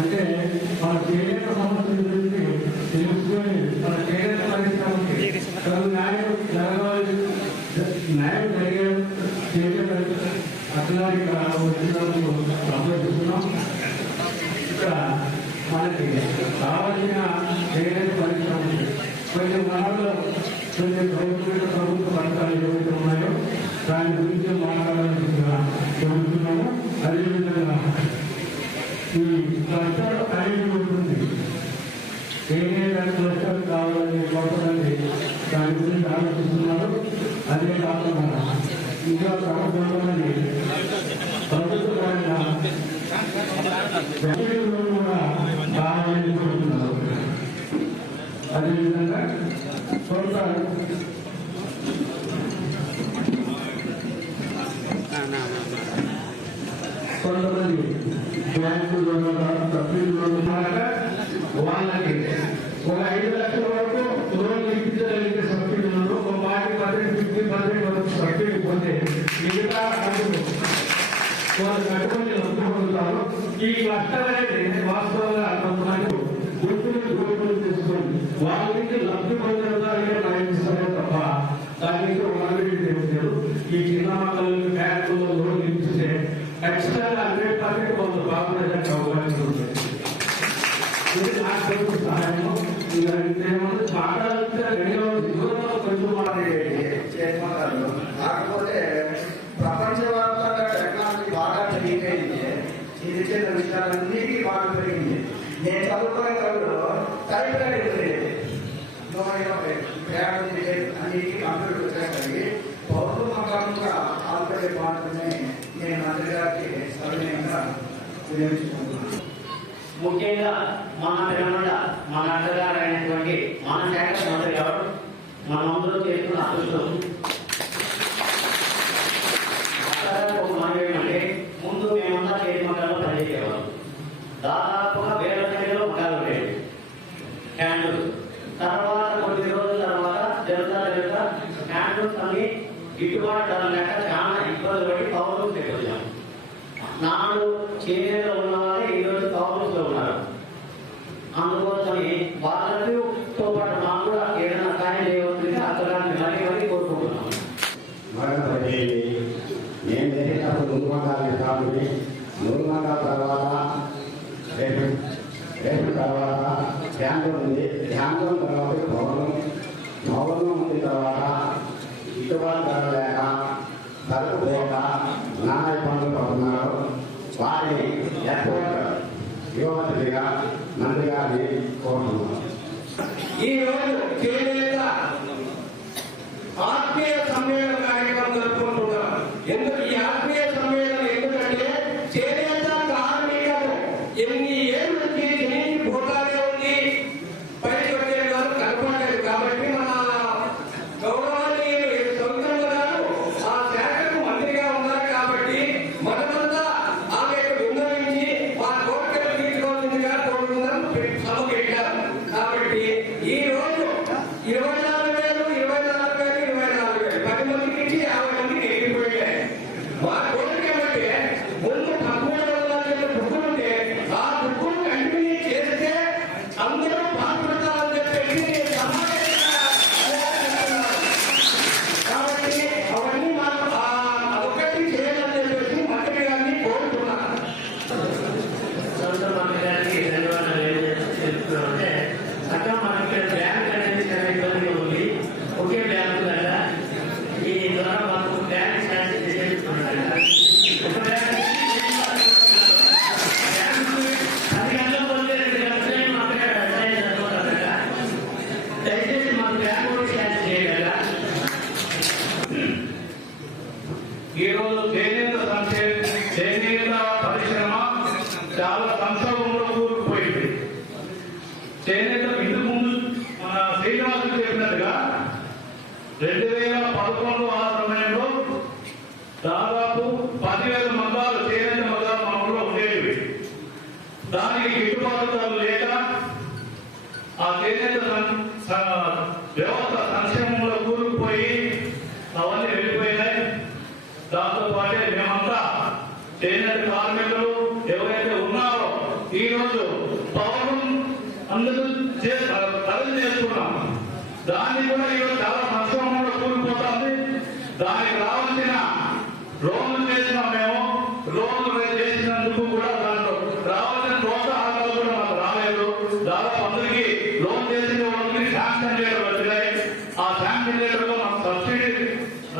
అంటే మన చేనేత సమస్యల గురించి తెలుసుకొని మన చేనేత పరిశ్రమకి న్యాయం జరగాలి, న్యాయం జరిగే చేనేత అట్లాగే వచ్చినందుకు సంతోషిస్తున్నాం. ఇక్కడ మనకి కావాల్సిన చేనేత పరిశ్రమ కొంచెం మనలో కొంచెం ప్రభుత్వ పథకాలు ఏవైతే ఉన్నాయో దాని గురించి మాట్లాడాల్సిందిగా చెబుతున్నాము. అదేవిధంగా ఈ క్లస్టర్ అనేది ఉంటుంది, చేనేత క్లస్టర్ కావాలని గొప్పదని దాని గురించి ఆలోచిస్తున్నారు. అదే కాకుండా ఇంకా కొంతమంది ప్రభుత్వపరంగా కూడా కావాలని కోరుతున్నారు. అదేవిధంగా కొంత కొంతమంది బ్యాంకులు వాళ్ళకి ఒక 5 లక్షల వరకు లోన్ ఇప్పించగలిగితే సబ్సిడీలు, ఒక 40% వరకు సబ్సిడీ పోతే మిగతా వాళ్ళు కట్టుబడి అందుకుంటారు. ఈ క్లస్టర్ అనేది వాస్తవంగా కొంతమంది గుర్తులు తీసుకొని వాళ్ళ నుంచి లబ్ధి పొందడానికి ప్రయత్నిస్తారే తప్ప దానికి మనకి తెలియదు. ఈ చిన్న మొక్కలను బ్యాంకుల్లో లోన్ ఇప్పిస్తే ఖచ్చితంగా 100% కొంత బాగుండేదానికి అవకాశం ఉంటుంది. ఇది నాకు తెలుసు సహాయము. మాట్లాడితే దూరంలో కొంచెం మాట్లాడారు. కాకపోతే ప్రపంచవ్యాప్తంగా టెక్నాలజీ బాగా పెరిగిపోయింది. ఇది చిన్న విషయాలన్నిటికీ బాగా పెరిగింది. నేను చదువుకునే రోజుల్లో టైప్ రైటింగ్ అన్నిటికీ కంప్యూటర్ వచ్చేసరికి పౌర్ణమంగా ఆల్రెడీ మాటని నేను అందరికీ సవినయంగా వినియోగించుకుంటున్నాను. ముఖ్యంగా మన పిల్లల మన అత్తగారు అయినటువంటి మన శాఖ మంత్రి గారు మనమందరూ చేసుకున్న అదృష్టం. ఒక మాట ఏమంటే ముందు మేమంతా చేతి మగ్గాల్లో పనిచేసేవాళ్ళం. దాదాపుగా 1000 సంఖ్యలో మగ్గాలు ఉండేవి హ్యాండ్లూమ్స్. తర్వాత కొద్ది రోజుల తర్వాత జరుగుతా హ్యాండ్లూమ్స్ అన్ని గిట్టుబాటు ధర లేక చాలా ఇబ్బంది పడి పవర్లూమ్స్ తెచ్చాము. నాడు చేనేతలో ఉన్న వాళ్ళే ఈరోజు పవర్లూమ్స్లో ఉన్నారు. అందుకోసమని వాళ్ళతో పాటు మాకు కూడా ఏదైనా సాయం చేయవలసిందిగా అత్తగారిని మరీ కోరుకుంటున్నాం. నేను చేసేటప్పుడు 3 మండలాలు కాబట్టి 3 మండలాల తర్వాత రేపు తర్వాత ధ్యానం ఉంది. ధ్యానం తర్వాత భవనం ఉంది. తర్వాత ఇటువంటి ధర లేక సరుకు లేక నానా ఇబ్బందులు పడుతున్నారు. వారిని ఎక్కువ యువతిగా నంది గారిని కోరుతున్నాను. ఈరోజు చేనేత ఆత్మీయ సమ్మేళన కార్యక్రమం జరుపుకుంటున్నాం. ఎందుకు ఈ ఆత్మీయ సమ్మేళనం ఎందుకంటే చేనేత కార్మికులు ఎన్ని ఏళ్ళ నుంచి పోతానే ఉంది, పైకి వచ్చే వారు కనపడలేదు. కాబట్టి మన గౌరవనీయులు సొంతంగా గారు ఆ శాఖకు మంత్రిగా ఉన్నారు. కాబట్టి మనమంతా ఆమెకు విన్నవించి ఆ కోరికలు తీర్చుకోవాల్సిందిగా కోరుకుందాం. సభ పెట్టారు. కాబట్టి ఈ రోజు 24,000, 24,000, 24,000 10 మందికి ఇచ్చి 50 మందికి ఎక్కిపోయాయి. చేనేత ఇంతకు ముందు మన శ్రీనివాసులు చెప్పినట్టుగా 2011 ఆ సమయంలో దాదాపు 10,000 మగ్గాలు చేనేత మగ్గాలు మా ఊళ్ళో ఉండేవి. దానికి గిట్టుబాటు ధరలు లేక ఆ చేనేత వ్యవస్థ సంక్షేమంలో కూరుకుపోయి అవన్నీ వెళ్ళిపోయినాయి. దాంతో పాటే మేమంతా చేనేత కార్మికులు ఎవరైతే ఉన్నారో ఈ రోజు పౌరం అందరూ తరలి చేసుకున్నాం. దాన్ని కూడా ఈరోజు చాలా సంక్షేమంలో కూలిపోతుంది. దానికి రావాల్సిన లోన్లు చేసినాం మేము. లోన్లు చేసినందుకు కూడా దాంట్లో రావాల్సిన ప్రోత్సాహాలు కూడా మాకు రాలేదు. దాదాపు అందరికీ లోన్ చేసిన వాళ్ళకి శాంక్షన్ చేయడం వచ్చినాయి. ఆ శాంక్షన్ చేయడంలో మాకు సబ్సిడీ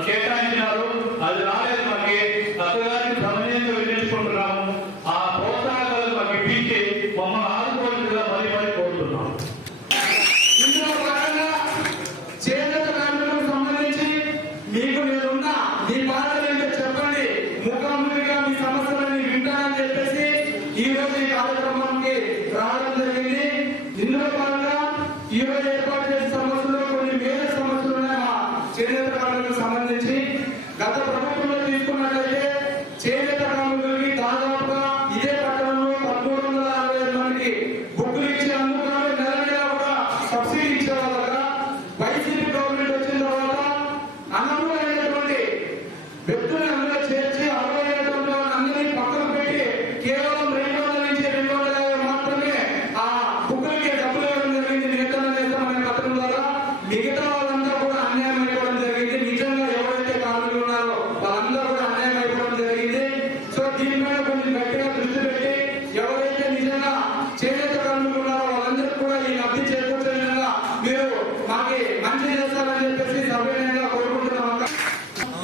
కేటాయించినారు, అది రాలేదు. మాకు అత్తగారికి సమయంగా వినియోగించుకుంటున్నాము. ఆ ప్రోత్సాహాలు మాకు ఇప్పించి మమ్మల్ని ఆదుకోవాల్సిందిగా మరీ కోరుతున్నాం. ఇందులో భాగంగా చేనేత కార్మికులకు సంబంధించి మీకు నేనున్నా మీ బాధలు ఏంటో చెప్పండి, ముఖాముఖిగా మీ సమస్యలని వింటానని చెప్పేసి ఈ రోజు ఈ కార్యక్రమానికి రావడం జరిగింది. ఇందులో భాగంగా ఈ రోజు ఏర్పాటు చేసిన సమస్యలు కొన్ని మేజర్ సమస్యలు ఉన్నాయి మా చేనేత కార్మికులకు సంబంధించి. గత ప్రభుత్వంలో తీసుకున్నట్లయితే చేనేత కార్మికులకి దాదాపుగా ఇదే పట్టణంలో 1365 మందికి బుక్కులు ఇచ్చి అందుకున్నారు. నెల నెల కూడా సబ్సిడీ ఇచ్చేవాళ్ళ. వైసీపీ గవర్నమెంట్ వచ్చిన తర్వాత అనర్హులైనటువంటి వ్యక్తులను అందులో చేర్చి అర్హులైనటువంటి అందరినీ పక్కన పెట్టి కేవలం 200 నుంచి 250 మాత్రమే ఆ బుక్కులకి డబ్బులు ఇవ్వడం జరిగింది. నేతన్న పత్రం ద్వారా మిగతా వాళ్ళంతా కూడా అన్యాయం అయిపోవడం జరిగింది. నిజంగా ఎవరైతే కార్మికులు ఉన్నారో వాళ్ళందరూ కూడా అన్యాయం అయిపోవడం జరిగింది. సో దీనిపైన కొంచెం గట్టిగా దృష్టి పెట్టి ఎవరైతే నిజంగా చేనేత కార్మికులు ఉన్నారో వాళ్ళందరూ కూడా ఈ లబ్ధి చేకూర్చే విధంగా మీరు మాకి మంచి చేస్తారని చెప్పేసి సభ్యులంగా కోరుకుంటున్నాం.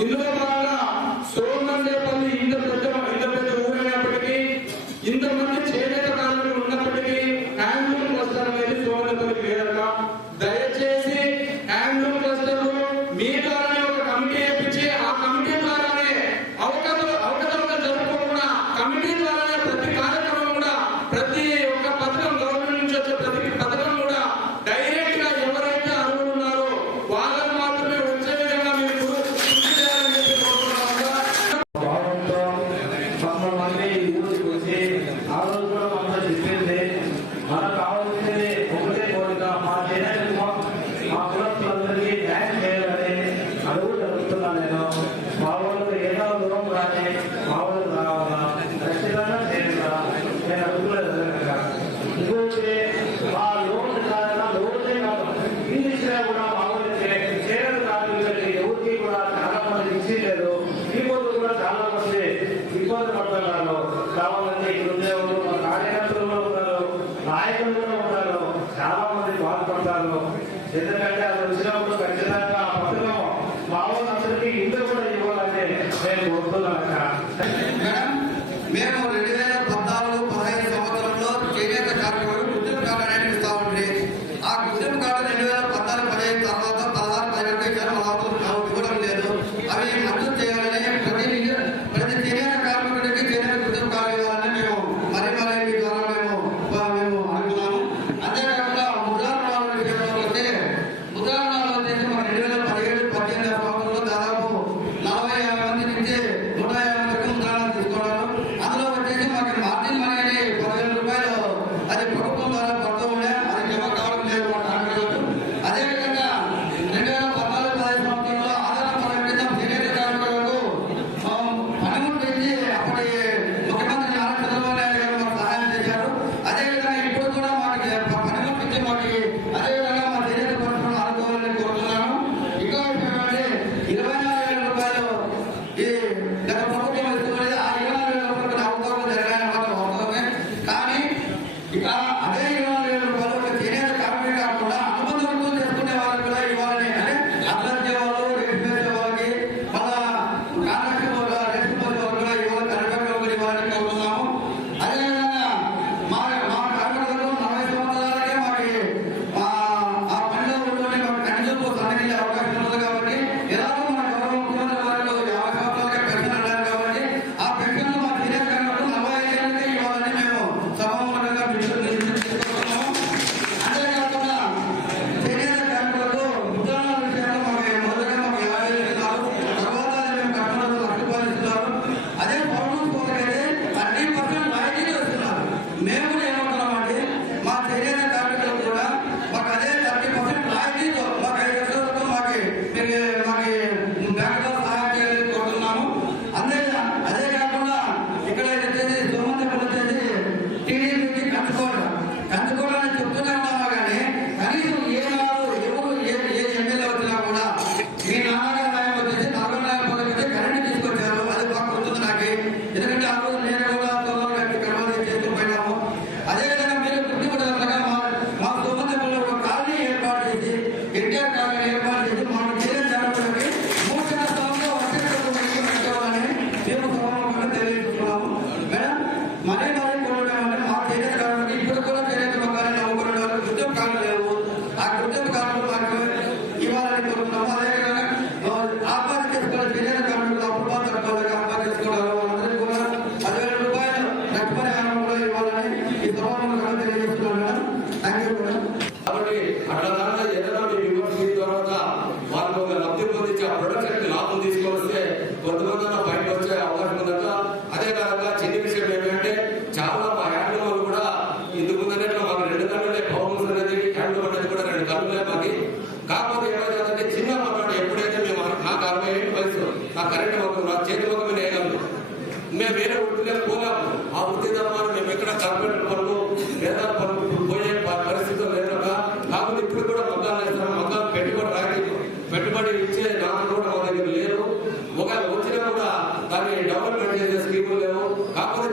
ఇందులో భాగంగా సోమందేపల్లి ఇంత పెద్ద ఊరైనప్పటికీ ఇంతమంది చేనేత కార్మికులు ఉన్నప్పటికీ హ్యాండ్లూమ్ క్లస్టర్ అనేది సోమందేపల్లికి లేదక్క. దయచేసి హ్యాండ్లూమ్ క్లస్టర్ మీ ద్వారానే ఒక కమిటీ వేయించి ఆ కమిటీ ద్వారానే అవకతవకలు జరుపుకోకుండా కమిటీ ద్వారానే ప్రతి కార్యక్రమం కూడా ప్రతి ఒక్క పథకం గవర్నమెంట్ నుంచి వచ్చే ప్రతి పథకం కూడా డైరెక్ట్ గా ఎవరైతే అర్హులు ఉన్నారో వాళ్ళని మాత్రమే వచ్చే విధంగా మీరు కృషి చేయాలని చెప్పి కోరుకుంటున్నాం. భావంతో మమ్మల్ని మళ్ళీ ఈ ఊరికి వచ్చి ఆ రోజు కూడా మమ్మల్ని చెప్పింది మనకు కావాల్సింది ఒకటే కోరిక, మా చేనేత మా కులస్తులందరికీ న్యాయం చేయాలని అడుగు జరుగుతున్నాను. నేను మా వాళ్ళు ఏదో దూరం కానీ మా వాళ్ళు రావాలా ఖచ్చితంగా చేయాలా నేను అడుగులేదు. ఇంకొకటి మా లోన్ కారణం లోనే కాదు ఇంగ్లీష్లో కూడా మా ఊరికి చేనేత కార్మికులకి ఎవరికి కూడా చాలా మంది ఇచ్చేయలేదు. ఈ రోజు కూడా చాలా మంది ఇబ్బంది పడుతున్నారు. కావాలంటే ఇక్కడ ఉండేవాళ్ళు మా కార్యకర్తలు ఉన్నారు, నాయకులు కూడా ఉన్నారు, చాలా మంది బాధపడతారు. ఎందుకంటే అది వచ్చినప్పుడు ఖచ్చితంగా ఆ పథకం మా వాళ్ళందరికీ ఇంట్లో కూడా ఇవ్వాలని నేను కోరుతున్నాను. మేము 2014-15 సంవత్సరంలో చేనేత కార్మికులకు గుర్తింపు కార్డు అనేది ఇస్తా ఉంటే ఆ గుర్తింపు కార్డు 2014-15 తర్వాత 16-17 ఇవ్వడం లేదు. అవి మంజూరు చేయాలని ప్రతి చేనేత కార్మికుడికి చేనేత గుర్తింపు కార్డు ఇవ్వాలని మేము మరీ మీ ద్వారా మేము అడుగుతున్నాము. అంతేకాకుండా ముద్రా రుణాల విషయంలో వస్తే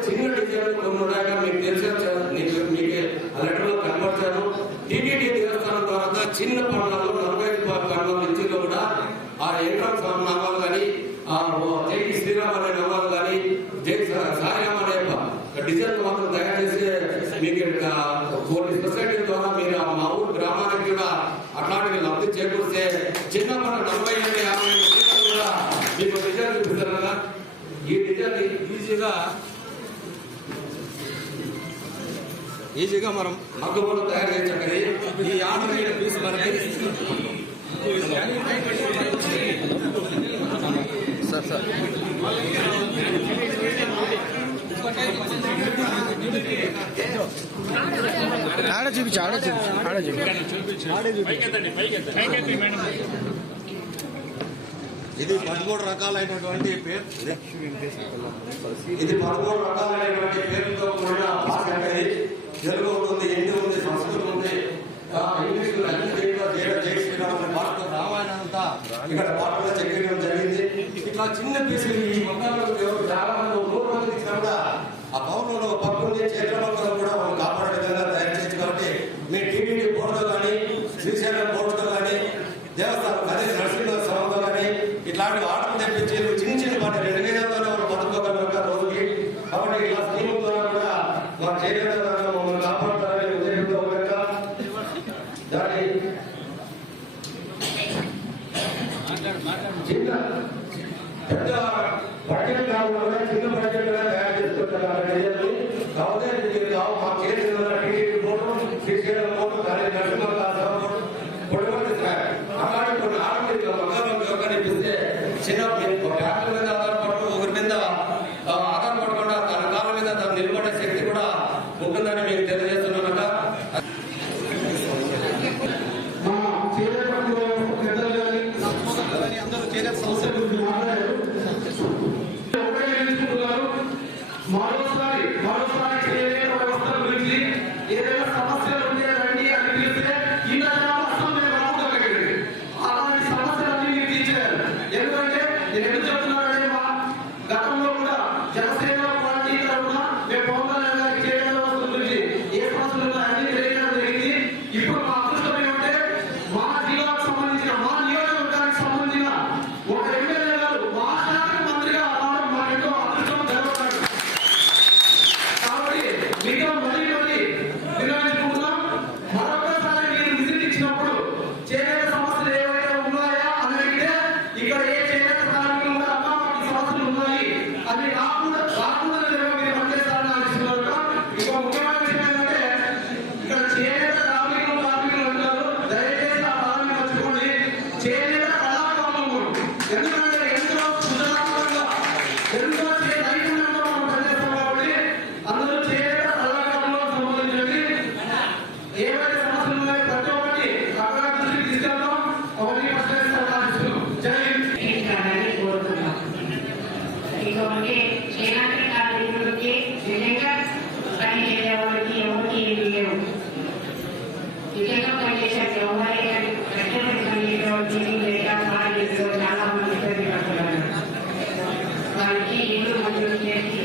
చిన్న డిజైన్లు కొన్ని ఉన్నాయా మీకు తెలిసారు, మీకు ఆ లెటర్లో కనపరిచాను. టీటీడీ దేవస్థానం ద్వారా చిన్న పనులలో 45 పనుల నుంచి కూడా ఆ ఎంట్రన్స్ నామాలు కానీ, జై శ్రీరామ్ అనే నామాలు కానీ, జై సాయిరామ్ అనే డిజైన్ మాత్రం తయారు చేసి మీకు కొన్ని సొసైటీ ద్వారా మీరు మా ఊరు గ్రామానికి కూడా అట్లాంటివి లబ్ధి చేకూరిస్తే చిన్న మన 40-50 కూడా మీకు డిజైన్ చూపిస్తారు కదా. ఈ డిజైన్ ఈజీగా మనం మగ్గుబోలు తయారు చేయించండి. ఈ ఆర్డర్ మీద పీస్ మనకి సార్ ఆడ చూపించు ఇది 13 రకాలైనటువంటి పేరు, ఇది 13 రకాలైనటువంటి పేర్లతో కూడిన భాష. తెలుగు ఉంటుంది, హిందీ ఉంది, సంస్కృతం ఉంది, ఇంగ్లీష్ జై శ్రీరామ్ అనే భాషతో రామాయణం అంతా ఇక్కడ పాటలో చెక్కడం జరిగింది. ఇట్లా చిన్న పీసులు ఈ మొత్తంలో చాలా మంది 100 మంది ఇచ్చినా కూడా ఆ పౌరులు పక్కన చేతుల కూడా మనం కాపాడే విధంగా తయారు చేయొచ్చు. కాబట్టి మీ టీటీడీ బోర్డుతో కానీ, శ్రీశైలం బోర్డుతో కానీ, దేవస్థానం అదే నరసింహ సభతో కానీ ఇట్లాంటి ఆర్డర్ తెప్పించి చిన్న వాటి 2000 వాళ్ళు బతుకోగలరు రోజుకి. కాబట్టి ఇలా స్కీమ్ ద్వారా కూడా మా చేయడం మమ్మల్ని కాపాడుతారనే ఉద్దేశంతో కనుక దాని చిన్న పెద్ద బడ్జెట్ కాకుండా చిన్న బడ్జెట్ గా తయారు చేసుకుంటారు. కాకపోతే మా case TTD board, Srisailam board, దాని నరసింహ అలాంటి కొన్ని ఆరోగ్య మగ్గాలను యోగానిపిస్తే చిన్న ఫ్యాక్టరీ మీద ఆధారపడుతూ ఒకరి మీద ఆధారపడకుండా తన కాళ్ళ మీద తను నిలబడే శక్తి కూడా ఉంటుందని మీకు తెలియజేస్తున్నాను. మరోసారి చేనేత వ్యవస్థ గురించి ఏదైనా సమస్యలు ఉంటే రండి అని పిలిస్తే అలాంటి సమస్యలన్నీ మీరు తీర్చారు. ఎందుకంటే నేను ఎందుకు చెప్తున్నానంటే మా గతంలో కూడా జనసేన పార్టీ తరఫున మేము పవన్ కళ్యాణ్ గారికి చేనేత వ్యవస్థ గురించి ఏ సమస్యలు ఉన్నాయో అన్ని తెలియజేయడం జరిగింది. ఇప్పుడు మా అదృష్టం ఏమంటే మా జిల్లాకు సంబంధించిన, మా నియోజకవర్గానికి సంబంధించిన ఒక ఎమ్మెల్యే గారు మా శాఖ మంత్రిగా రావడం మా ఎంతో అదృష్టం జరుగుతాడు. కాబట్టి మీతో మరీ నిర్వహించుకుంటున్నాం. మరొకసారి మీరు విజిట్ ఇచ్చినప్పుడు చేనేత సమస్యలు ఏవైతే ఉన్నాయా అని అడిగితే ఇక్కడ ఏ చేనేత కార్మికులు కూడా అమ్మా ఈ సమస్యలు ఉన్నాయి అని రాకుండా మీరు పనిచేస్తారని ఆలోచిస్తున్నారు. ఇంకో ముఖ్యమైన విషయం ఏంటంటే ఇక్కడ చేనేత కార్మికులు అంటారు. దయచేసి ఆ పదాన్ని మర్చిపోండి. చేనేత కళాకారులు, ఎందుకంటే ఎంతో సృజనాత్మకంగా ఎంతో నైపుణ్యంతో మనం పనిచేస్తాం. కాబట్టి అందరూ చేనేత కళాకారులకు సంబంధించినవి ఏవైతే సమస్యలు ఉన్నాయో ప్రతి ఒక్కటి అక్కడ దృష్టికి తీసుకెళ్తాం. అవన్నీ పరిష్కరిస్తామని ఆశిస్తున్నాం. జై హింద్. కోరుతున్నాం. ఇంకొకటి చేనేత కార్మికులకి నిజంగా పని చేసే వాళ్ళకి ఎవరికి ఏమి లేవు. నిజంగా పనిచేసే ఎవరైతే కష్టపడి పనిచేసేవాళ్ళు లేక కార్మికులు చాలా మంది ఇబ్బంది పడుతున్నారు. వారికి ఇల్లు మంజూరు చేసి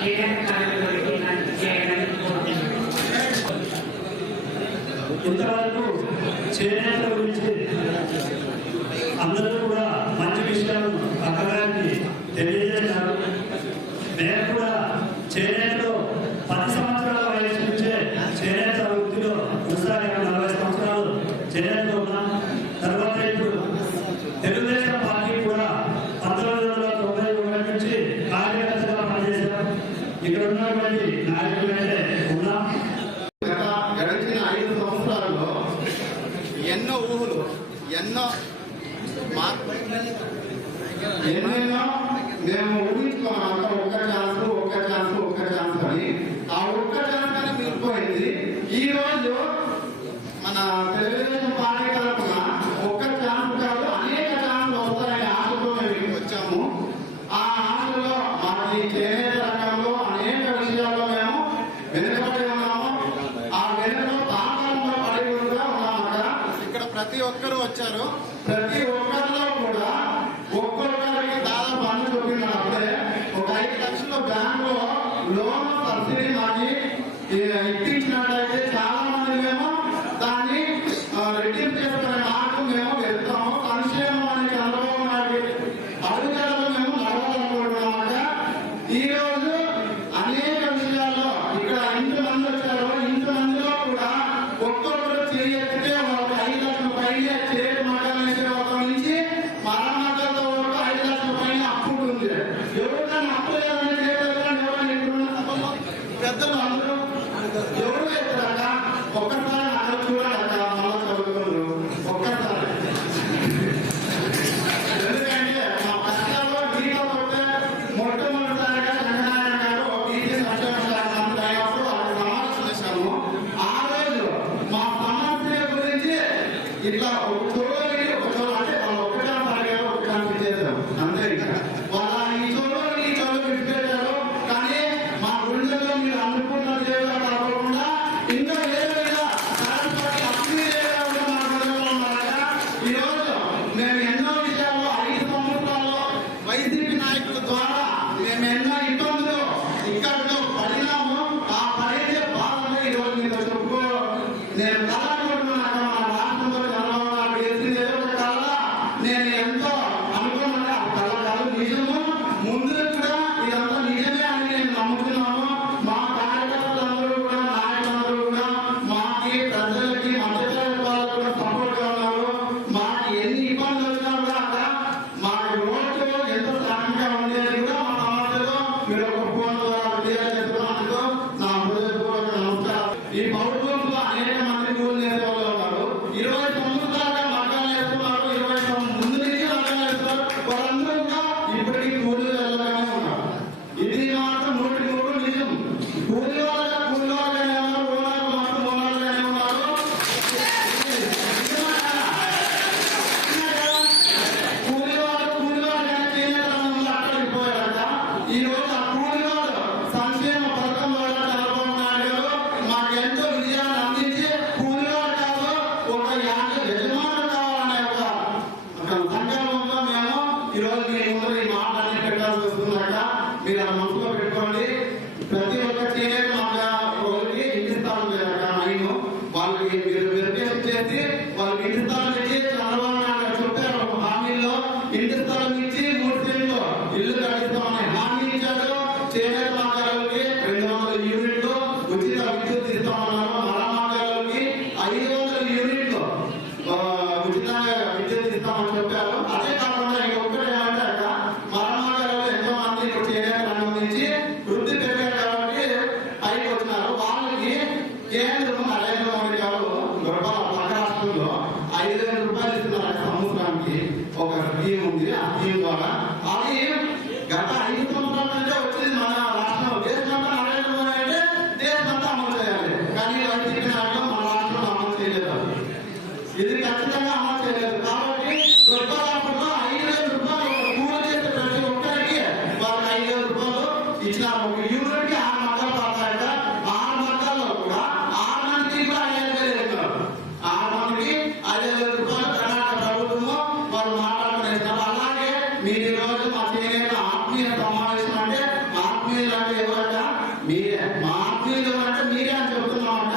చేనేత కార్మికులకి చేయడానికి కోరుతున్నాం. ఇంతవరకు చేనేత గురించి అందరూ కూడా మంచి విషయాలు అక్కగారికి తెలియజేశారు. నేను కూడా చేనేతలో 10 సంవత్సరాల వయసు నుంచే చేనేత వృత్తిలో ఒకసారి 40 సంవత్సరాలు చేనేతలో ఉన్నాను. తర్వాత ఇప్పుడు తెలుగుదేశం పార్టీ కూడా 1991 నుంచి కార్యకర్తగా పనిచేశాను. ఇక్కడ ఉన్నటువంటి నాయకులైతే ఉన్నాం. గడిచిన 5 సంవత్సరాల్లో ఎన్నో ఊహలు, ఎన్నో మార్పులు, ఎన్నెన్నో మేము ఊహించుకున్నాం. ఒక్క ఛాన్స్ అని ఆ ఒక్క ఛాన్స్ అని మిగిలిపోయింది. ఈ రోజు మన తెలుగుదేశం పార్టీ తరఫున ఒక్క ఛాన్స్ కాదు అనేక ఛాన్స్లు వస్తాయనే ఆశతో మేము ఇక్కడికి వచ్చాము. ఆ ఆశలో మాకు చేనేత రంగంలో అనేక విషయాల్లో మేము వెనుకబడి ఉన్నాము. ఆ వెనుకలో తాకంలో పడి కూడా ఉన్నామట. ఇక్కడ ప్రతి ఒక్కరు వచ్చారు. ప్రతి ఒక్కరిలో కూడా ఒక్కొక్కరికి దాదాపు అన్ని చూపినప్పుడే ఒక 5 లక్షల బ్యాంకులో లోన్ సబ్సిడీ మాకి ఇప్పించినట్లయితే చాలా మంది మేము దాన్ని రెడ్యూస్ చేసుకునే మార్గం మేము వెళ్తాము. సంక్షేమం అనే చంద్రబాబు నాయుడు అడుగుదలలో మేము నడవాలనుకుంటున్నామట. ఈ రోజు అనేక విషయాల్లో ఇక్కడ ఇంతమంది వచ్చారు, ఇంతమందిలో కూడా ఒక్కొక్కరు చేయెత్తితే ఒక 5 లక్షల పైన చేయడం మాట్లాడే ఒక నుంచి మరమ్మతులతో వరకు 5 లక్షల పైన అప్పు ఉంది. ఎవరికైనా అప్పు లేదని పెద్దలు అందరూ ఎవరు ఎత్తాక ఒక్కసారి అక్కడ చూడాలక్క మళ్ళా చదువుకోరు ఒక్కసారి. ఎందుకంటే మా కష్టాల్లో దీంట్లో కొట్టే మొట్టమొదటిసారిగా చంద్రనారాయణ గారు బీసీ సంక్షేమ శాఖ మంత్రి అయినప్పుడు అది సమావేశం చేశాము. ఆ రోజు మా సమస్య గురించి ఇట్లా ఒక చోరీ ఒక చోరు అంటే వాళ్ళు ఒక్కటే తాగారు ఒకటి చేశారు అంతే. ఇంకా వాళ్ళ ఈ చోరు విడిచిపెట్టారు. కానీ మా గుండెల్లో మీరు అనుకున్న దేవుడు కాకుండా ఇంకా వేరుగా సరస్వతి అగ్ని దేవుడు మా గుండెల్లో ఉన్నారా. ఈ రోజు మేము ఎన్నో విషయాల్లో 5 సంవత్సరాల్లో వైసీపీ నాయకుల ద్వారా మేము ఎన్నో ఇబ్బందులు ఇక్కడితో పడినాము. ఆ పడితే బాధలు ఈ రోజు మీతో చెప్పుకో నేను కళాకుంటున్నాక మన రాష్ట్రంలో చంద్రబాబు నాయుడు వేసింది ఏదో ఒక కళ. నేను ఎంతో అనుకున్నాను ఆ కళ కాదు నిజము. ముందు కూడా ఇదంతా నిజమే అని నేను నమ్ముతున్నాము. మా కార్యకర్తలందరూ కూడా నాయకులందరూ కూడా మాకి ప్రజలకి మధ్యతరగతి వాళ్ళకు కూడా సపోర్ట్ గా ఉన్నారు. మాకు ఎన్ని ఇబ్బందులు వచ్చినా కూడా అక్కడ మాకు రోడ్డు ఎంత సహనంగా ఉండేది కూడా మా సమస్యలో మీరు ఒక ఫోన్ ద్వారా తెలియజేస్తున్నందుకు నా హృదయపూర్వక నమస్కారం. ఈ పౌరులంలో అనేక మంది కూలి చేసే వాళ్ళు ఉన్నారు. 20 సంవత్సరాలుగా మకాలు వేస్తున్నారు, 20 ముందు నుంచి మకాలు వేస్తున్నారు. వాళ్ళందరూ కూడా ఇప్పటికీ కూలీలు వెళ్ళగానే ఉన్నారు. ఇది మాత్రం 100% నిజం. కూలీ వాళ్ళగానే ఉన్నారు, ఓనర్లు మాత్రం ఓనర్లుగానే ఉన్నారు. కూలీ వాళ్ళగానే చేనేత రంగంలో అక్కడికి పోయారట. ఈ రోజు ఆ కూలీ వాళ్ళు సంక్షేమ పథకం వల్ల చంద్రబాబు నాయుడు గారు మాకు ఎంతో విజయాన్ని అందించి కూలీ వాళ్ళు కాదు ఒక యజమానులు కావాలనే ఒక సంకల్పంతో మేము ఈ రోజు మీ ముందు ఈ మాటలన్నీ పెట్టాల్సి వస్తుందట. మీరు ఆ మనసులో పెట్టుకోండి. ప్రతి ఒక్క చేనేత వాళ్ళకి ఇంటి స్థానం లేదట. నేను వాళ్ళకి మీరు వెరిఫికేషన్ చేసి వాళ్ళకి ఇంటి స్థానం ఇచ్చి చంద్రబాబు నాయుడు గారు చెప్పారు ఒక హామీలో ఇంటి స్థలం ఇచ్చి 3 సెంట్లు ఇల్లు కట్టిస్తామని హామీ ఇచ్చాడు. చేనేత మాగాళ్ళకి 200 యూనిట్లు ఉచిత విద్యుత్ ఇస్తామన్నారు. మరమాగాళ్ళకి 500 యూనిట్లు ఉచితంగా విద్యుత్ ఇస్తామని చెప్పారు. అదే కాకుండా ఇంకొకటి ఏమంటే అక్క మరమాగాళ్ళు ఎంతో మంది ఇప్పుడు చేనేత రంగం నుంచి వృద్ధి పెరిగారు కాబట్టి పైకి వచ్చినారు. వాళ్ళకి కేంద్రం నరేంద్ర మోడీ గారు పక్క రాష్ట్రంలో 5,000 రూపాయలు ఇస్తున్నారు సంవత్సరానికి. ఒక స్కీమ్ ఉంది. ఆ స్కీమ్ ద్వారా అది గత 5 సంవత్సరాల నుంచే వచ్చింది మన రాష్ట్రంలో. దేశమంతా నరేంద్ర మోడీ అంటే దేశమంతా అమలు చేయాలి. కానీ వైసీపీ నాయకులు మన రాష్ట్రంలో అమలు చేయలేదు. ఇది ఖచ్చితంగా అమలు చేయలేదు. కాబట్టి రాష్ట్రంలో 5,000 రూపాయలు కూలి చేసే ప్రతి ఒక్కరికి వాళ్ళకి 5,000 రూపాయలు ఇచ్చినారు. ఒక యూనిట్కి 6 మక్కలు పడతాయట. 6 మక్కల్లో కూడా 6 మందికి కూడా 5,000 ఇస్తున్నారు. 6 మందికి 5,000 రూపాయలు కర్ణాటక ప్రభుత్వము వాళ్ళు మాట్లాడుకునేస్తున్నారు. అలాగే మీరు ఈ రోజు మా చేనేత ఆత్మీయ సమావేశం అంటే ఆత్మీయులు అంటే ఎవరట మీరే. మా ఆత్మీయులు అంటే మీరే అని చెప్తున్నామంట.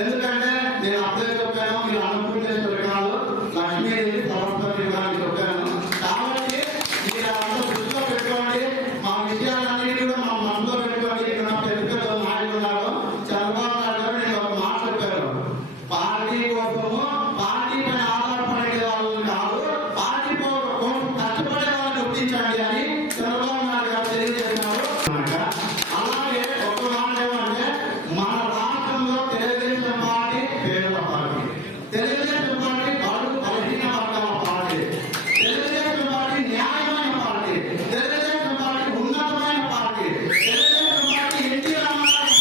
ఎందుకంటే నేను అప్పుడే చెప్పాను మీరు అనుకుంటేశ్వర కాదు లక్ష్మీదేవి సరస్వతి అని చెప్పాను. కాబట్టి మీరు అందరూ దృష్టిలో పెట్టుకోండి. మా విషయాలన్నిటి కూడా మా మనసులో పెట్టుకోండి. ఇక్కడ పెద్ద పెద్ద నాయకులు ఉన్నారు. చంద్రబాబు నాయుడు గారు నేను ఒక మాట చెప్పారు. పార్టీ కోసము పార్టీ పైన ఆధారపడే వాళ్ళు కాదు, పార్టీ కోసం కష్టపడే వాళ్ళని గుర్తించండి అని చంద్రబాబు నాయుడు గారు తెలియజేస్తున్నారు. అలాగే ఒక మాట ఏమంటే మన రాష్ట్రంలో తెలుగుదేశం పార్టీ పేదల పార్టీ, తెలుగుదేశం పార్టీ బడుగు బలహీన వర్గాల పార్టీ, తెలుగుదేశం పార్టీ న్యాయమైన పార్టీ, తెలుగుదేశం పార్టీ ఉన్నతమైన పార్టీ, తెలుగుదేశం పార్టీ ఎన్టీ రామారావు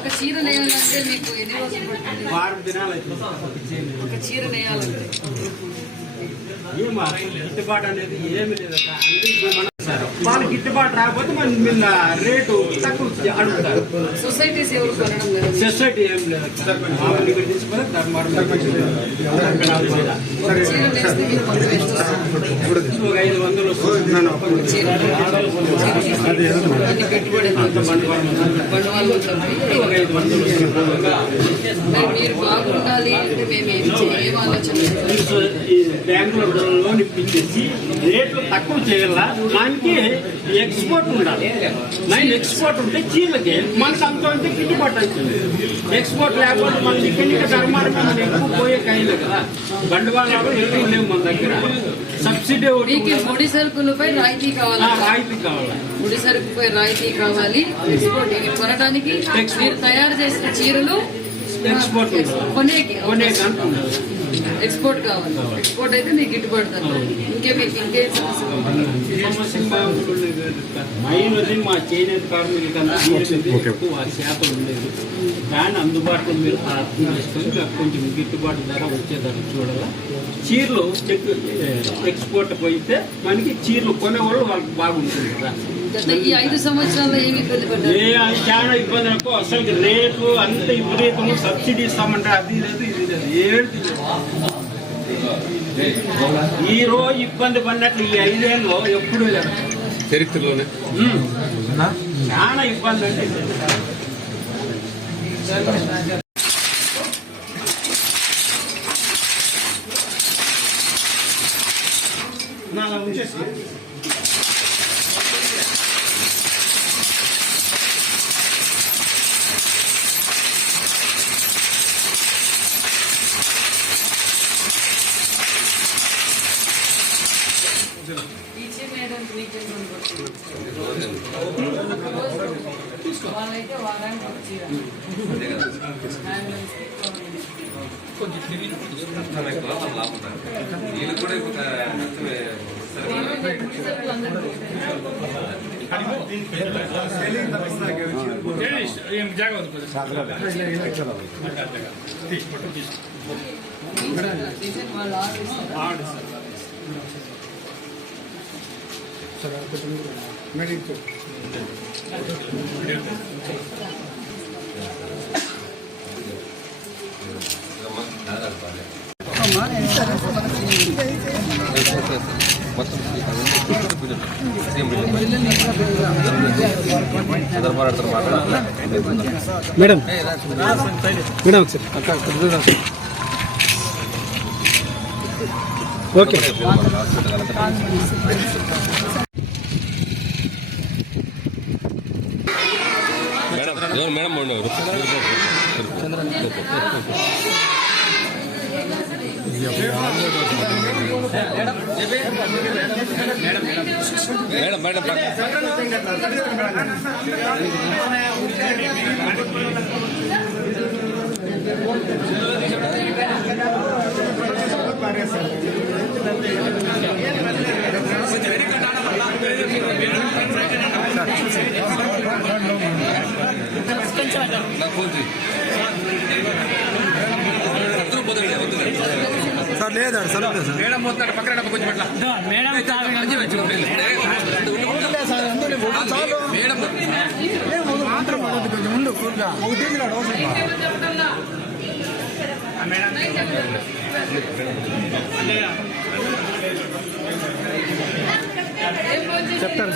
ఒక చీర నేయాలంటే మీకు ఎన్ని రోజులు పడుతుంది? 6 దినాలు ఒక చీర నేయాలంటే గిట్టుబాటు అనేది ఏమి లేదు. వాళ్ళకి గిట్టుబాటు రాకపోతే మన మీద రేటు తక్కువ అడుగుతారు. సొసైటీస్ ఎవరు కొనడం లేదు. సొసైటీ ఏం లేదు. మామూలు ఇక్కడ తీసుకుని ధర్మారం చీర నేస్తే మీరు కొంచెం ఎంత వస్తుంది? ఒక 500 వస్తుంది. అన్ని పెట్టుబడి బండవాళ్ళు ఒక 500 వస్తుంది. మీరు బాగుండాలి అంటే మేము ఏం ఆలోచన బ్యాంకులో లోన్ ఇప్పించేసి రేట్లు తక్కువ చేయాలా. దానికి ఎక్స్పోర్ట్ ఉండాలి. మెయిన్ ఎక్స్పోర్ట్ ఉంటే చీరలకి మనకు అంత అంటే గిట్టుబాటు అవుతుంది. ఎక్స్పోర్ట్ లేకపోతే మన ఇక్కడ ధర్మారం మనం ఎక్కువ పోయే కాయలే కదా. బండవాళ్ళు ఎక్కువ లేవు మన దగ్గర. సబ్సిడీ ముడి సరుకులపై రాయితీ కావాలి. రాయితీ కావాలి. ముడి సరుకుపై రాయితీ కావాలి. ఎక్స్పోర్ట్ ఇవి కొనడానికి మీరు తయారు చేసిన చీరలు ఎక్స్పోర్ట్ కొనేకి ఎక్స్పోర్ట్ కావాలి. ఎక్స్పోర్ట్ అయితే మీకు గిట్టుబాటు ఇంకేం సమస్య మైనది మా చేనేత కార్మికులకన్నా ఎక్కువ శాతం ఉండేది. కానీ అందుబాటులో మీరు అర్థం చేసుకొని కొంచెం గిట్టుబాటు ధర వచ్చే ధర చూడాలా. చీరలు ఎక్స్పోర్ట్ పోయితే మనకి చీరలు కొనేవాళ్ళు వాళ్ళకి బాగుంటుంది కదా. ఈ 5 సంవత్సరాల్లో ఏమి ఇబ్బంది పడ్డారు? చాలా ఇబ్బంది అనుకో. అసలు రేటు అంత విపరీతము. సబ్సిడీ ఇస్తామంటే అది లేదు ఇది లేదు. ఏది ఈ రోజు ఇబ్బంది పడినట్లు ఈ 5 ఏళ్ళలో ఎప్పుడు లేదు చరిత్రలోనే. చాలా ఇబ్బంది అంటే ఉంచేసి టీచర్ వేయడానికి వీకెండ్ వాళ్ళైతే వారానికి ఒక చీర వాళ్ళు ఆడిస్తారు. మేడం మేడం ఒకసారి okay madam madam madam sir లేదా సార్ మేడం పోతాడు పక్కన కొంచెం పట్ల మేడం మాత్రం కొంచెం ఉండు చెప్తారు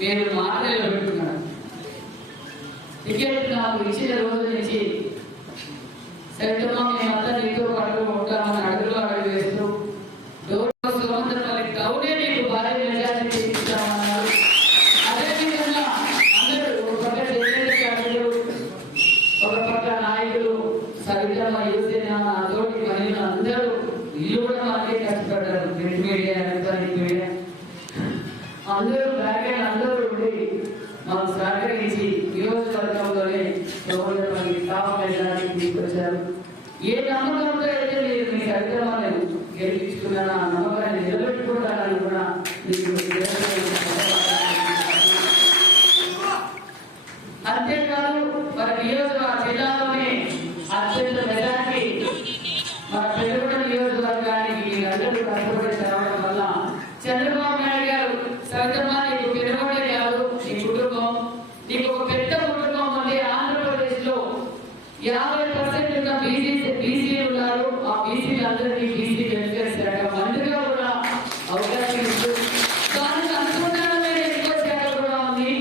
మీరు మాటలు పెట్టుకున్నారు. టికెట్ నాకు ఇచ్చిన రోజు నుంచి సైతమ్మ మేమంతా నీతో పాటు ఉంటామని అడుగులో అడుగు వేస్తూ సుమంత్రపల్లి టౌనే మీకు భారీ మెజారిటీ ఇస్తామన్నారు. అదేవిధంగా అందరూ ఒక పక్క చేసేటప్పుడు ఒక పక్క నాయకులు సవితమ్మ యువసేన నాతోటి మహిళలు అందరూ ఇల్లు కూడా మాకే కష్టపడ్డారు. ప్రింట్ మీడియా ఎలక్ట్రానిక్ మీడియా అందరూ బ్యాకెట్ అందరూ ఉండి మాకు సహకరించి నియోజకవర్గంలోనే గవర్నమెంట్ టాప్ మెజారిటీ తీసుకొచ్చారు. ఏ నమ్మకంతో అయితే మీరు మీ కార్యక్రమాలను గెలిపించుకున్నారో ఆ నమ్మకాన్ని నిలబెట్టుకుంటారని కూడా మీకు అంతేకాదు మన నియోజకవర్గ జిల్లాలోనే అత్యంత మెజారిటీ మన పెరుగుడ నియోజకవర్గానికి మీరందరూ కష్టపడి రావడం వల్ల చంద్రబాబు నాయుడు గారు సవితమ్మ నీకు పెరుగుడే కాదు నీ కుటుంబం నీకు ఒక పెద్ద కుటుంబం ఉంది. ఆంధ్రప్రదేశ్ లో 50% ఉన్న బీసీలు ఉన్నారు. ఆ బీసీలందరికీ బీసీ వెల్ఫేర్ శాఖ మంత్రిగా కూడా అవకాశం ఇస్తూ దానికి అనుకున్న ఎక్కువ శాఖ కూడా ఉంది.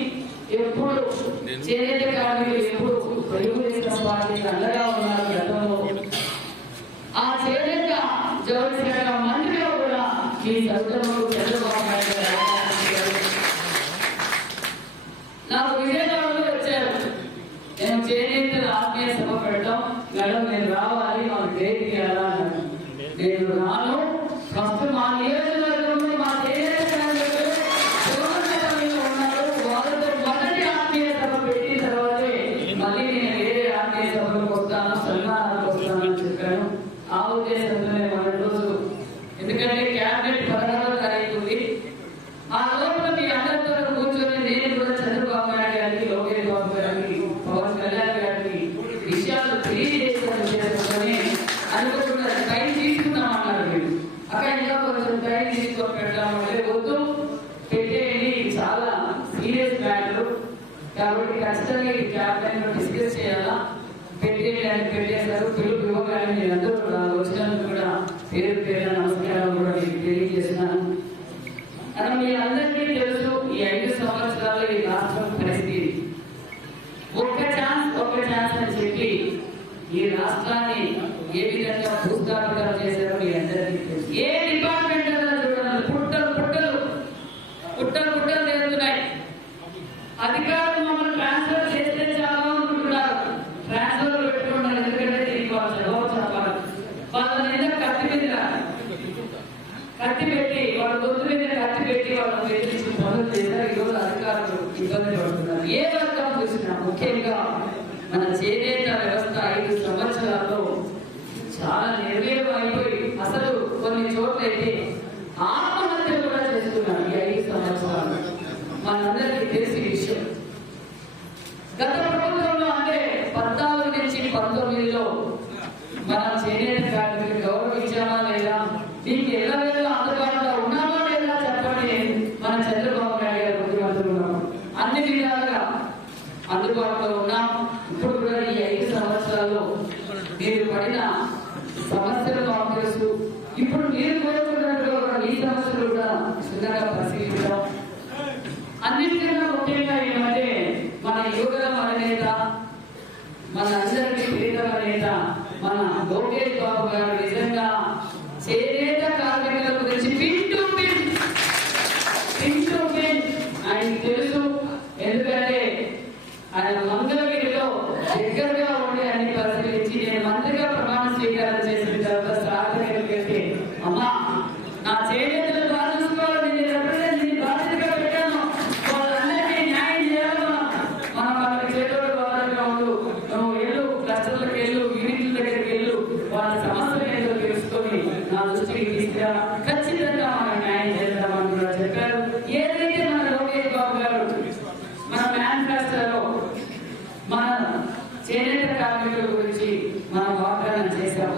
ఎప్పుడు చేనేత కార్మికులు ఎప్పుడు తెలుగుదేశం పార్టీకి అండగా ఉన్నారు. గతంలో ఆ చేనేత జౌళి శాఖ మంత్రిగా కూడా ఈ సౌకర్యంలో చంద్రబాబు నాయుడు గారు నాకు విజయవాడలో వచ్చారు. నేను చేనేతల ఆత్మీయ సభ పెట్టడం మేడం నేను రావాలి మాకు డేట్ ఇవ్వాలా అన్నాను. నేను రాను. ఫస్ట్ మా నియోజకవర్గంలో మా చేనేత ఉన్నారు. వాళ్ళతో మొదటి ఆత్మీయ సభ పెట్టిన తర్వాతే మళ్ళీ నేను వేరే ఆత్మీయ సభలకు వస్తాను, సన్మానాలకు వస్తానని చెప్పాను. ఆ ఉద్దేశంతో మన రోజు ఎందుకంటే క్యాబినెట్ 16వ తారీఖు ఉంది. ఆ లోపల మీ అందరితో కూర్చొని నేను కూడా చంద్రబాబు నాయుడు గారికి, లోకేష్ బాబు గారికి, పవన్ కళ్యాణ్ గారికి విషయాలు తెలియజేసుకొని అనుకుంటున్న టైం తీసుకుందామన్నారు. మీరు అక్కడ ఇంకా కొంచెం టైం తీసుకొని పెడతామంటే వద్దు పెట్టేయండి, చాలా సీరియస్ మ్యాటర్ కాబట్టి ఖచ్చితంగా ఈ క్యాబినెట్ లో డిస్కస్ చేయాలా, పెట్టేయండి అని పెట్టేశారు. పిలుపు ఇవ్వగానే నేను అందరూ వచ్చినందుకు కూడా పేరు పేరు నమస్కారాలు కూడా మీకు తెలియజేస్తున్నాను. మనం మీ అందరికీ తెలుసు ఈ 5 సంవత్సరాలు ఈ రాష్ట్రం పరిస్థితి. ఒక్క ఛాన్స్ అని చెప్పి ఈ రాష్ట్రాన్ని ఏ విధంగా భూస్థాపితం చేశారో మీ అందరికీ తెలుసు. ఏ డిపార్ట్మెంట్ చూడాలి పుట్టలు జరుగుతున్నాయి. అధికారులు మమ్మల్ని ట్రాన్స్ఫర్ చేస్తే చాలా అనుకుంటున్నారు. ట్రాన్స్ఫర్ పెట్టుకున్నారు. ఎందుకంటే దీనికి వాళ్ళు జవాబు చెప్పాలి. వాళ్ళ మీద కత్తి పెట్టి వాళ్ళ గొంతు మీద కత్తి పెట్టి వాళ్ళని బెదిరించి పనులు చేశారు. ఈరోజు అధికారులు ఇబ్బంది పడుతున్నారు. ఏ వర్గం చూసినా ముఖ్యంగా మన చేనేత వ్యవస్థ 5 సంవత్సరాల్లో చాలా నిర్వీర్యం అయిపోయి అసలు కొన్ని చోట్లయితే ఆత్మహత్య కూడా చేస్తున్నారు. ఈ 5 సంవత్సరాలు మనందరికీ తెలిసిన విషయం. గత ప్రభుత్వంలో అంటే 14 నుంచి 19లో మనం చేనేత కార్మికులు గౌరవించామా లేదా, దీనికి ఎల్లవేళ అందుబాటులో ఉన్నామా లేదా చెప్పండి. మన చంద్రబాబు నాయుడు గారు ముఖ్యమంత్రులు ఉన్నాము, అన్ని విధాలుగా అందుబాటులో ఉన్నాం. ఇప్పుడు కూడా ఈ 5 సంవత్సరాల్లో మీరు పడిన సమస్యలు మాకు తెలుసు. ఇప్పుడు మీరు కోరుకున్నట్టుగా కూడా ఈ సమస్యలు కూడా క్షుణ్ణంగా పరిశీలించాం. అన్నిటికన్నా ముఖ్యంగా ఏమంటే మన యువకుల మన నేత, మన అందరికీ ప్రియతమ నేత మన లోకేష్ బాబు గారు నిజంగా చేనేత కార్మికుల గురించి పిన్ టు పిన్ ఆయనకి తెలుసు. ఎందుకంటే ఆయన మంగళగిరిలో దగ్గరగా ఉండి అన్ని పరిశీలించి నేను మంత్రిగా ప్రమాణ స్వీకారం చేసిన తర్వాత శ్రాద్ధకి అమ్మా నా చేనేతలు బాధించుకోవాలి, నేను రిప్రజెంట్ బాధ్యతగా పెట్టాను, వాళ్ళందరికీ న్యాయం చేయాలి. మనం వాళ్ళకి చేతులు బాధగా ఉండు, నువ్వు వెళ్ళు కష్టంలోకి వెళ్ళు, యూనిట్ల దగ్గరికి వెళ్ళు, వాళ్ళ సమస్యలు ఏదో తెలుసుకొని నా దృష్టికి తీసుకురా, ఖచ్చితంగా మనం న్యాయం చేద్దామని కూడా చెప్పారు. ఏదైతే మన లోకేష్ బాబు గారు మన మేనిఫెస్టోలో మన చేనేత కార్మికుల గురించి మనం వాగ్దానం చేశాం.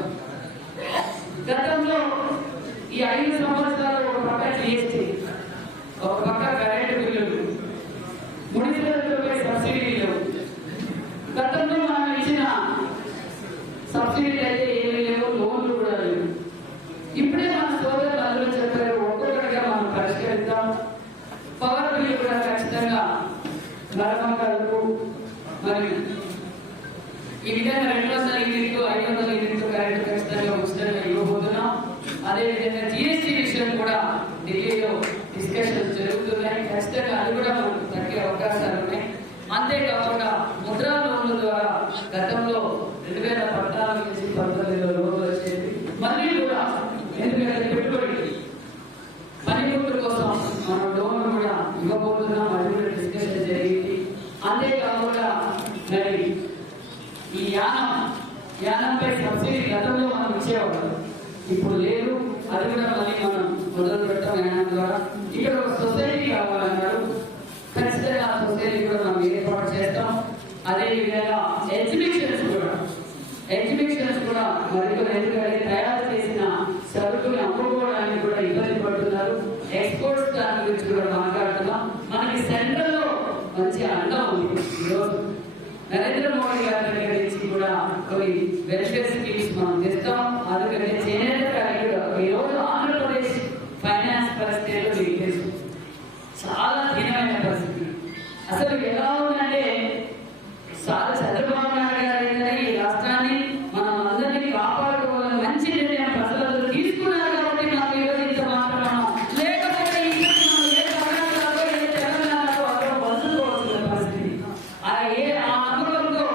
గతంలో ఈ 5 సంవత్సరాలు ఒక పక్క జీఎస్టీ, ఒక పక్క కరెంటు బిల్లులు, మున్సిపల్ సబ్సిడీలు, గతంలో మనం ఇచ్చిన సబ్సిడీలు అయితే ఏమీ లేవు, లోన్లు కూడా లేవు. ఇప్పుడే మన సోదరులు అందరూ చెప్పారు ఒక్కొక్కటిగా మనం పరిష్కరిద్దాం. పవర్ బిల్లు కూడా ఖచ్చితంగా ఖచ్చితంగా మరమ్మతులకు మరి ఈ విధంగా 200 యూనిట్లు 500 యూనిట్లు కరెంట్ ఖచ్చితంగా ఉచితంగా ఇవ్వబోతున్నాం. అదేవిధంగా జిఎస్టీ విషయం కూడా ఢిల్లీలో డిస్కషన్ జరుగుతున్నాయి. ఖచ్చితంగా అది కూడా మనకు తగ్గే అవకాశాలు ఉన్నాయి. అంతేకాకుండా ముద్రా లోన్ల ద్వారా గతంలో 2014 నుంచి 19లో లోన్లు వచ్చేది. మళ్ళీ కూడా ఎందుకంటే పెట్టుబడి పనిముట్ల కోసం మనం లోన్లు కూడా ఇవ్వబోతున్నాం. అది కూడా డిస్కషన్ జరిగింది. అంతేకాకుండా మరి ఈ యానంపై సబ్సిడీ గతంలో మనం ఇచ్చేవాళ్ళం, ఇప్పుడు లేదు. అది కూడా మళ్ళీ మనం మొదలు పెట్టాం యానం ద్వారా. ఇక్కడ ఒక సొసైటీ కావాలన్నారు. ఖచ్చితంగా ఆ సొసైటీ కూడా మనం ఏర్పాటు చేస్తాం. అదేవిధంగా ఎగ్జిబిషన్స్ కూడా మరికొన్ని ఎందుకంటే తయారు చేసిన సరుకులు అమ్ముకోవడానికి కూడా ఇబ్బంది పడుతున్నారు. ఎక్స్పోర్ట్స్ దాని గురించి కూడా మాట్లాడుతున్నాం. మనకి సెంట్రల్ లో మంచి అండం ఉంది. ఈరోజు నరేంద్ర మోడీ గారి దగ్గర నుంచి కూడా కొన్ని వెల్ఫేర్ స్కీమ్స్ మనం తెస్తాం. అందుకంటే చేనేత కార్మికులు ఈరోజు ఆంధ్రప్రదేశ్ ఫైనాన్స్ పరిస్థితులు మీకు తెలుసు, చాలా దీనమైన పరిస్థితి. అసలు ఎలా ఉందంటే చంద్రబాబు నాయుడు గారు ఈ రాష్ట్రాన్ని మనం అందరినీ కాపాడుకోవాలని మంచి నిర్ణయం ప్రజలందరూ తీసుకున్నారు కాబట్టి మనం ఈరోజు ఇంత మాట్లాడుతున్నాం. లేకపోతే ఏ కర్ణాటకలో ఏ తెలంగాణలో అక్కడ వదులుకోవాల్సిన పరిస్థితి. ఆ అనుభవంతో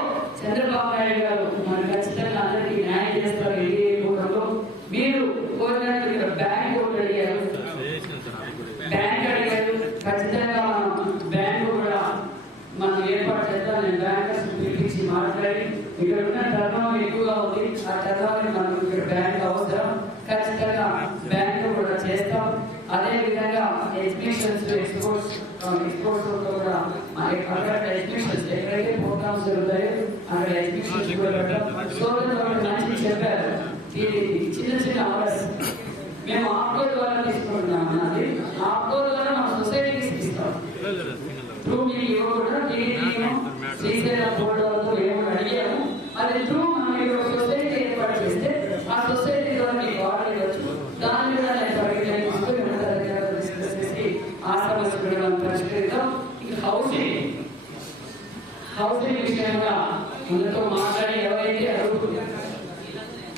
చంద్రబాబు నాయుడు గారు మనం ఖచ్చితంగా అందరికీ న్యాయం చేస్తారు. ఎన్డీఏ కూటమిలో మీరు కోరినట్టు ఇక్కడ బ్యాంక్ అడిగారు, ఖచ్చితంగా బ్యాంకు కూడా మనం ఏర్పాటు చేద్దాం. నేను బ్యాంకర్స్ పిలిపించి మాట్లాడి ఇక్కడ ఉన్న టర్నోవర్ ఎక్కువగా ఉంది, ఆ టర్నోవర్ మనకు ఇక్కడ బ్యాంక్ అవసరం. ఖచ్చితంగా బ్యాంకు కూడా చేస్తాం. అదేవిధంగా ఎగ్జిబిషన్స్ ఎక్స్పోర్ట్స్ కూడా అక్కడ ఎగ్జిబిషన్స్ ఎక్కడైతే ప్రోగ్రామ్స్ జరుగుతాయో అక్కడ ఎగ్జిబిషన్స్ కూడా పెట్టాం. సోదరులు మంచి చెప్పారు. చిన్న చిన్న అవర్స్ మేము ఆప్కో ద్వారా తీసుకుంటున్నాం. అది ఆప్కో ద్వారా మన సొసైటీకి ఇస్తాం. త్రూ మీకు ఇవ్వకుండా శ్రీశైలం బోర్డు వాళ్ళతో ఏమో అడిగాము. అది త్రూ మనం సొసైటీ ఏర్పాటు చేస్తే ఆ సొసైటీ ద్వారా మీకు ఆర్డర్ ఇవ్వచ్చు. దాన్ని కూడా నేను పరిగణించుకుని డిస్కస్ చేసి ఆ సమస్య కూడా మనం పరిష్కరిద్దాం. ఇక హౌసింగ్ విషయంగా ముందుతో మాట్లాడి ఎవరైతే అడుగుతున్నారు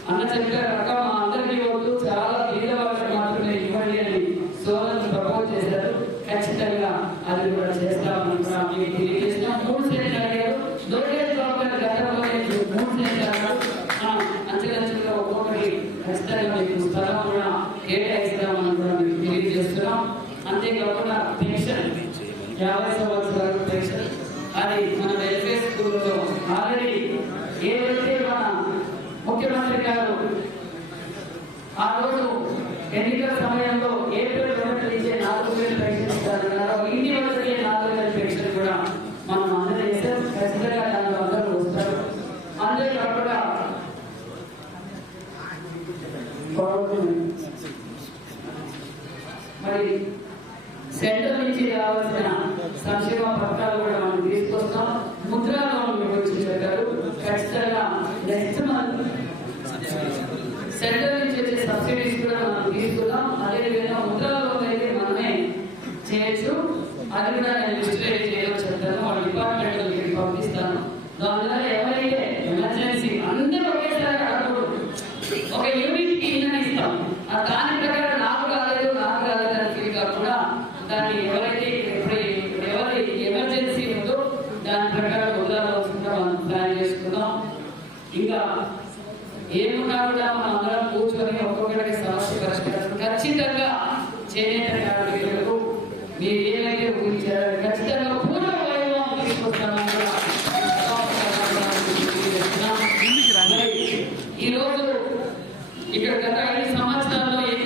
అన్న చెప్పారు అక్క మా అందరికీ వద్దు, చాలా పేద వాళ్ళకి మాత్రమే ఇవ్వండి అని సోదరులు ప్రపోజ్ చేశారు. ఖచ్చితంగా అది కూడా చేస్తామని కూడా మీకు తెలియజేస్తాం. 3 సెంట్లు అడిగారు. లోకేష్ బాబు గారు గతంలో 3 సెంట్లు అన్నారు. అంచెలంచెలుగా ఒక్కొక్కటి ఖచ్చితంగా మీకు స్థలం కూడా కేటాయిస్తామని కూడా మీకు తెలియజేస్తున్నాం. అంతేకాకుండా పెన్షన్ 50 సంవత్సరాలు పెన్షన్ అది మన వెల్ఫేర్ స్కూల్లో ఆల్రెడీ ఏదైతే మన ముఖ్యమంత్రి గారు ఆ రోజు ఎన్నికల సమయంలో ఏప్రిల్ 1 నుంచి 4,000 పెన్షన్ ఇస్తారన్నారు. ఇంటి వద్దకే 4,000 పెన్షన్ కూడా మనం అందజేసాం. ఖచ్చితంగా దానిలో అందరూ వస్తారు. అంతేకాకుండా మరి సెంటర్ నుంచి రావాల్సిన సంక్షేమ పథకాలు కూడా మనం తీసుకొస్తాం. ముద్రా లోన్ గురించి చెప్పారు. ఖచ్చితంగా నెక్స్ట్ మంత్ సెంటర్ నుంచి వచ్చే సబ్సిడీస్ కూడా మనం తీసుకుందాం. అదేవిధంగా ముద్రా లోన్ అయితే మనమే చేయొచ్చు. అది కూడా నేను డిస్ట్రిబ్యూట్ చేయడం చెప్తాను. వాళ్ళ డిపార్ట్మెంట్ పంపిస్తాను. దానివల్ల ఎవరైతే ఎమర్జెన్సీ అందరూ ఒకేసారి అడగకూడదు. ఒక యూనిట్ కి ఇన్న ఇస్తాం. దాని ప్రకారం నాకు కాలేదు అని ఫీల్ కాకుండా దాన్ని ఎవరైతే ఎవరి ఎమర్జెన్సీ ఉందో దాని ప్రకారం వదలవలసిందిగా మనం ప్లాన్ చేసుకుందాం. ఇంకా ఏమున్నా కూడా మనం అందరం కూర్చొని ఒక్కొక్కరికి సమస్య పరిష్కరిస్తాం. ఖచ్చితంగా చేనేత కార్మికులకు మీరు ఏమైతే ఊహించారో ఖచ్చితంగా పూర్వ వైభవం తీసుకొస్తామని కూడా ఈరోజు ఇక్కడ గత 5 సంవత్సరాల్లో ఏం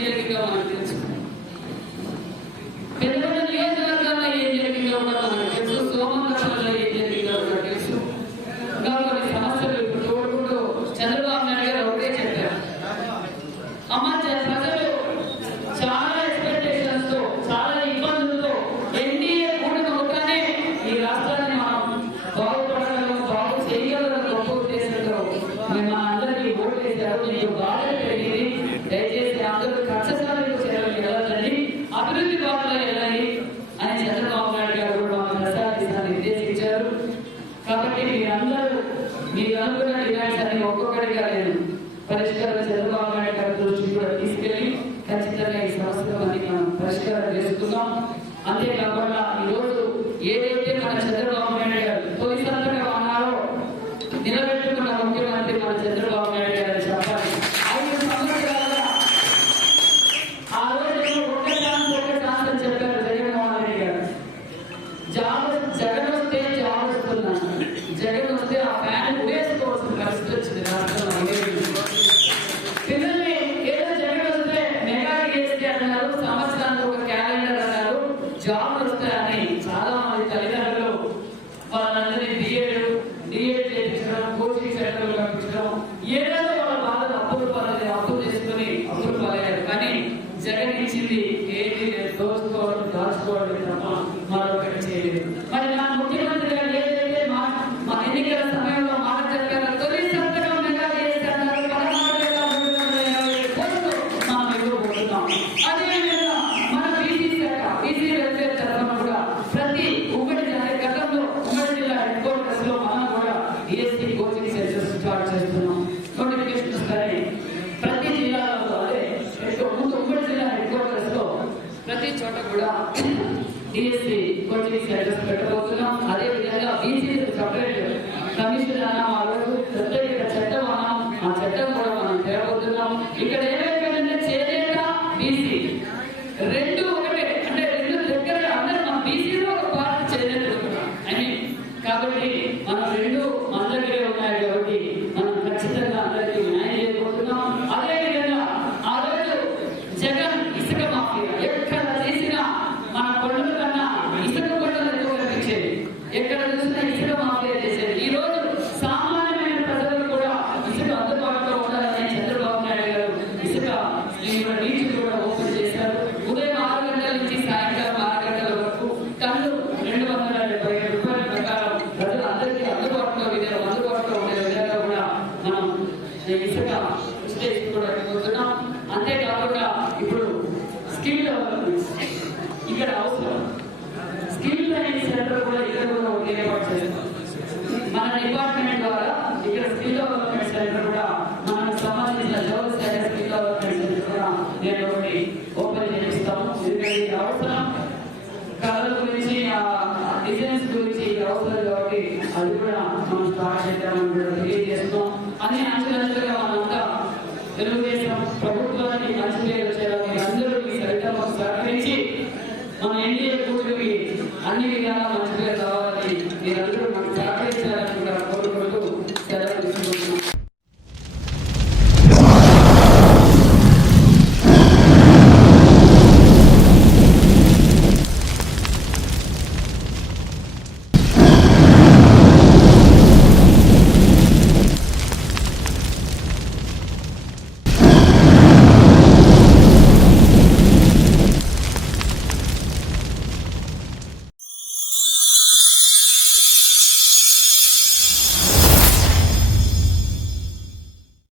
అనుకున్న డిమాండ్స్ అని ఒక్కొక్కటిగా నేను పరిష్కారం చంద్రబాబు నాయుడు గారి దృష్టికి కూడా తీసుకెళ్లి ఖచ్చితంగా ఈ సమస్యలన్నీ మనం పరిష్కారం చేసుకుందాం. అంతేకాకుండా ఈరోజు ఏదైతే మన చంద్రబాబు నాయుడు గారు తొలి సంతకం అన్నారో నిలబెట్టుకున్న ముఖ్యమంత్రి మన చంద్రబాబు నాయుడు గారు చెప్పాలి. 5 సంవత్సరాలుగా ఆ రోజు ఒక్క ఛాన్స్ అని చెప్పారు జగన్మోహన్ రెడ్డి గారు. జగన్ వస్తే జాబ్ వస్తున్నాను, జగన్ వస్తే ఆ ఫ్యాన్ వేసుకోవాల్సిన పరిస్థితి వచ్చింది రాష్ట్రంలో. పిల్లల్ని ఏదో జగన్ వస్తే మెగా వేస్తే అన్నారు, సంవత్సరానికి ఒక క్యాలెండర్ అన్నారు, జాబ్ వస్తాయని చాలా మంది తల్లిదండ్రులు వాళ్ళందరినీ డిఎడ్ చేయించడం, కోచింగ్ సెంటర్లు పంపించడం, ఏదో వాళ్ళ బాధలు అప్పులు చేసుకుని అప్పులు పాలయ్యారు. కానీ జగన్ ఇచ్చింది ఏంటి లేదు, దోచుకోవడం దాచుకోవడం తప్ప మరొకటి చేయలేదు. మరి నా ముఖ్యమంత్రి గారు ఏదైతే మా ఎన్నికల సమయంలో మాట చెప్పారో తొలి సంతకం మెగా చేశారు, 16,357 కోట్లు మనం ఇవ్వబోతున్నాం. అదేవిధంగా మన బీసీ వెల్ఫేర్ తరఫున కూడా ప్రతి ఉమ్మడి గతంలో ఉమ్మడి జిల్లా హెడ్ క్వార్టర్స్ లో మనం కూడా డిఎస్సి కోచింగ్ సెంటర్స్ స్టార్ట్ చేస్తున్నాం. నోటిఫికేషన్ వస్తాయి ప్రతి జిల్లాలో. అదే ఉమ్మడి జిల్లా హెడ్ క్వార్టర్స్ లో ప్రతి చోట కూడా డిఎస్సి కోచింగ్ సెంటర్స్ పెట్టబోతున్నాం. అదే విధంగా బీసీ సపరేట్ కమిషన్ అన్నాం, ఆ రోజు ప్రత్యేక చట్టం అన్నాం, ఆ చట్టం కూడా మనం తేవబోతున్నాం. ఇక్కడ ఏమైపోయిందంటే చేనేత బీసీ రెండు ఒకటే, అంటే రెండు దగ్గర అందరూ మన బీసీలో ఒక పార్ట్ చేనేత కాబట్టి మనం రెండు మన దగ్గరే ఉన్నాయి కాబట్టి మనం ఖచ్చితంగా అందరికీ న్యాయం చేయబోతున్నాం. అదేవిధంగా ఆ రోజు జగన్ ఇసుక మాఫియా ఎక్కడ చేసినా మన కొండల కన్నా ఇసుక కొండలు ఎక్కువ కనిపించేది, ఎక్కడ చూసినా ఇసుక మాఫియా చేసేది. ఈ రోజు సామాన్యమైన ప్రజలు కూడా ఇసుక అందుబాటులో ఉండాలని చంద్రబాబు నాయుడు గారు ఇసుక నీటిని కూడా ఓపెన్ చేశారు. ఉదయం 6 గంటల నుంచి సాయంకాలం 6 గంటల వరకు టన్ను 275 రూపాయల ప్రకారం ప్రజలందరికీ అందుబాటులో ఉండే విధంగా కూడా మనం ఇసుక ఉచిత ఇసుక కూడా ఇవ్వబోతున్నాం. అంతేకాకుండా ఇప్పుడు స్కిల్ డెవలప్మెంట్ ఇక్కడ అవసరం, స్కిల్ ట్రైనింగ్ సెంటర్ కూడా ఇక్కడ కూడా ఏర్పాటు చేస్తాం. మన డిపార్ట్మెంట్ ద్వారా ఇక్కడ స్కిల్ డెవలప్మెంట్ సెంటర్ కూడా మనకు సంబంధించిన జోల్ శాఖ స్కిల్ డెవలప్మెంట్ సెంటర్ కూడా నేను ఒకటి ఓపెన్ చేస్తాము. ఎందుకంటే ఇది అవసరం, కళల గురించి డిజైన్స్ గురించి అవసరం కాబట్టి అది కూడా మనం స్టార్ట్ చేద్దామని కూడా తెలియజేస్తున్నాం. అన్ని అంచెలంచెలుగా మనంతా తెలుగుదేశం ప్రభుత్వానికి మంచి పేరు వచ్చేలా మీరందరూ మీ సైతం సహకరించి మన ఎన్డీఏ కూటమికి అన్ని విధాలా మంచి పేరు రావాలని మీరందరూ